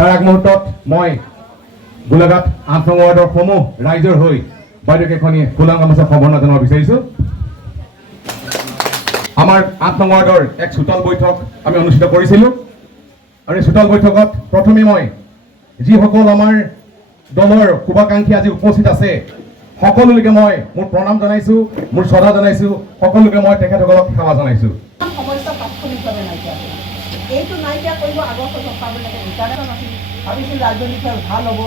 তাৰ আগমুহূৰ্তত মই গোলাঘাট ৮ নং ৱাৰ্ডৰ সমূহ ৰাইজৰ হৈ বাইদেউকেইখনি ফুলাম গামোচা সম্বৰ্ধনা জনাব বিচাৰিছোঁ। আমাৰ ৮ নং ৱাৰ্ডৰ এক চোতাল বৈঠক আমি অনুষ্ঠিত কৰিছিলোঁ আৰু এই চোতাল বৈঠকত প্ৰথমে মই যিসকল আমাৰ দলৰ শুভাকাংক্ষী আজি উপস্থিত আছে সকলোলৈকে মই মোৰ প্ৰণাম জনাইছোঁ, মোৰ শ্ৰদ্ধা জনাইছোঁ, সকলোকে মই তেখেতসকলক সেৱা জনাইছোঁ। সমস্যা তাৎক্ষণিকভাৱে নাইকিয়া হ'ল। এইটো নাইকিয়া কৰিব আগৰ চৰকাৰবিলাকে ইণ্টাৰনেট আছিল, ভাবিছিল ৰাজনৈতিক ভাল হ'ব,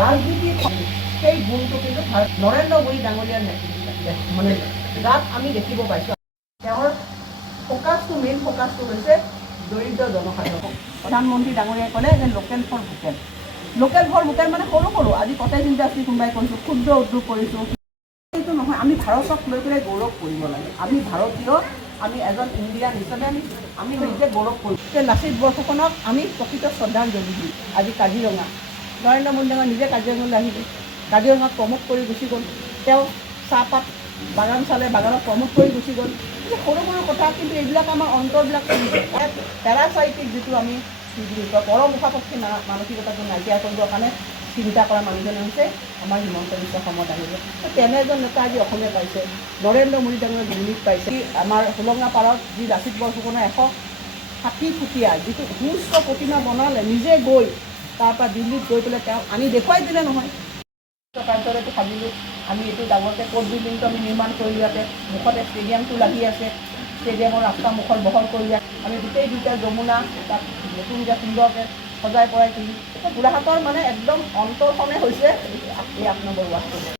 ৰাজনীতিৰ সেই গুণটো কিন্তু নৰেন্দ্ৰ মোদী ডাঙৰীয়াৰ মানে গাত আমি দেখিব পাইছোঁ। তেওঁৰ ফ'কাছটো মেইন ফ'কাছটো হৈছে দৰিদ্ৰ জনসাধাৰণ। প্ৰধানমন্ত্ৰী ডাঙৰীয়াই ক'লে যে local for vocal. Local for vocal মানে সৰু সৰু আজি কটেজ ইণ্ডাষ্ট্ৰী কোনোবাই কৰিছোঁ, ক্ষুদ্ৰ উদ্যোগ কৰিছোঁ, সেইটো নহয়। আমি ভাৰতক লৈ পেলাই গৌৰৱ কৰিব লাগে। আমি ভাৰতীয়, আমি এজন ইণ্ডিয়ান হিচাপে আমি নিজে গৌৰৱ কৰোঁ। লাচিত বৰফুকনক আমি প্ৰকৃত শ্ৰদ্ধাঞ্জলি দিওঁ। আজি কাজিৰঙা নৰেন্দ্ৰ মোদী ডাঙৰ নিজে কাজিৰঙালৈ আহিলে, কাজিৰঙাক প্ৰমোট কৰি গুচি গ'ল। তেওঁ চাহপাত বাগান চালে, বাগানত প্ৰমোট কৰি গুচি গ'ল। সৰু সৰু কথা, কিন্তু এইবিলাক আমাৰ অন্তৰবিলাক পেৰাচাইটিক যিটো আমি পৰমুখাপক্ষী মানসিকতাটো নাইকিয়া কৰিবৰ কাৰণে চিন্তা কৰা মানুহজনে হৈছে আমাৰ হিমন্ত বিশ্ব শৰ্মা ডাঙৰীয়া। তেনে এজন নেতা আজি অসমীয়া পাইছে, নৰেন্দ্ৰ মোদী ডাঙৰীয়া দিল্লীত পাইছে। আমাৰ হোলঙা পাৰত যি লাচিত বৰফুকনৰ 160 ফুটীয়া যিটো সুউচ্চ প্ৰতিমা বনালে, নিজে গৈ তাৰপৰা দিল্লীত গৈ পেলাই তেওঁ আনি দেখুৱাই দিলে নহয়। কাৰ্যালয়টো ভাবিলোঁ আমি এইটো ডাঙৰকৈ কোৰ্ট বিল্ডিংটো আমি নিৰ্মাণ কৰিলোঁ, ইয়াতে মুখতে ষ্টেডিয়ামটো লাগি আছে, ষ্টেডিয়ামৰ ৰাস্তা মুখত বহল কৰি আমি গোটেই দুটা যমুনা তাত নতুনকৈ সুন্দৰকৈ সজাই পৰাই তুলি। গোলাঘাটৰ মানে একদম অন্তৰখনে হৈছে এই ৮ নম্বৰ ৱাৰ্ডটো।